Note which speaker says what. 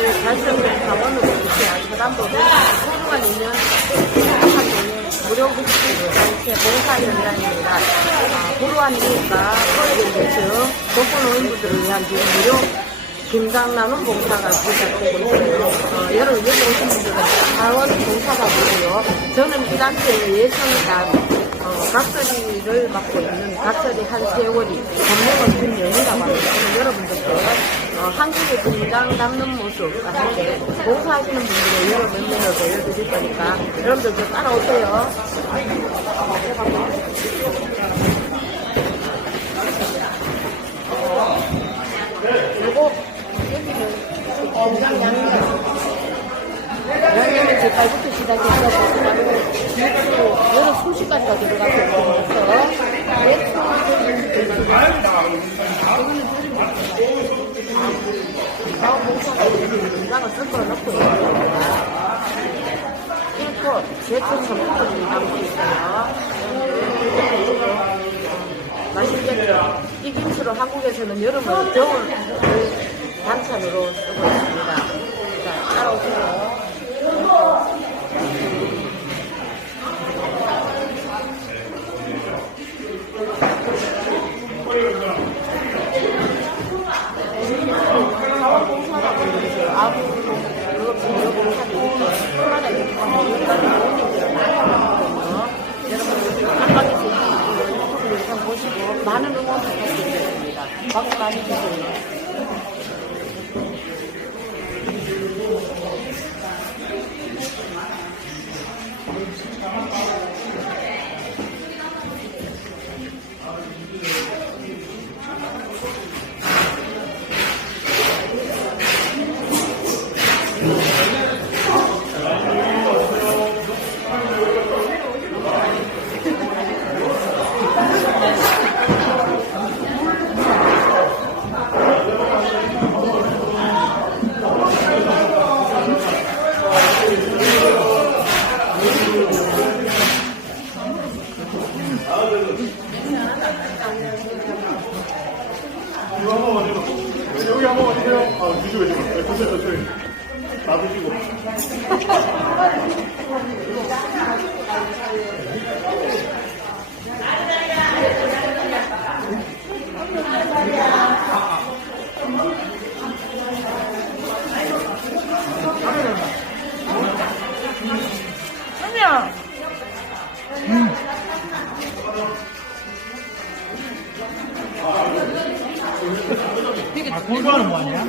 Speaker 1: 이 달성된 강원으로 위치한 서담도는 소중한 인연 한국은 무료 국수 단체 봉사연장입니다. 아, 불우한 이웃과 서울의 계층 독거 노인분들을 위한 지금 무료 김장 나눔 봉사가 시작되고 있어요. 어, 여러분 여기 오신 분들은 강원 봉사가고요. 저는 이 단체의 예천단 어, 각설이를 맡고 있는 각설이 한 세월이 본명은 김연이라고 합니다. 오늘 여러분들께 어, 한국의 김장 담는 모습과 함께 봉사하시는 분들의 여러 면면을 보여드릴 거니까 여러분들 좀 따라오세요. 요거 여기는 김장 양념 양념은 제발부터 시작해서 여러 수시까지가 들어가서 다음 봉사가 김장을 섞어 넣고 있는 겁니다. 1코 제품 전문으로 나오고 있어요. 맛있겠죠? 이 김치로 한국에서는 여름을 겨울 반찬으로 쓰고 있습니다. 자, 따라오세요. 강원 봉사라고 있어요. 아부 그거 무료 봉사도 있고 하나에 이렇게 먹는다는 의미들을 많은 응원 부탁드리겠습니다. 박수 많이 주세요.
Speaker 2: 이거 한번 드세요. 여기 한번 드세요. 아, 드시고 계시고. 네, 드세요, 드세요. 다 드시고.
Speaker 3: 아, 공부하는 거 아니야?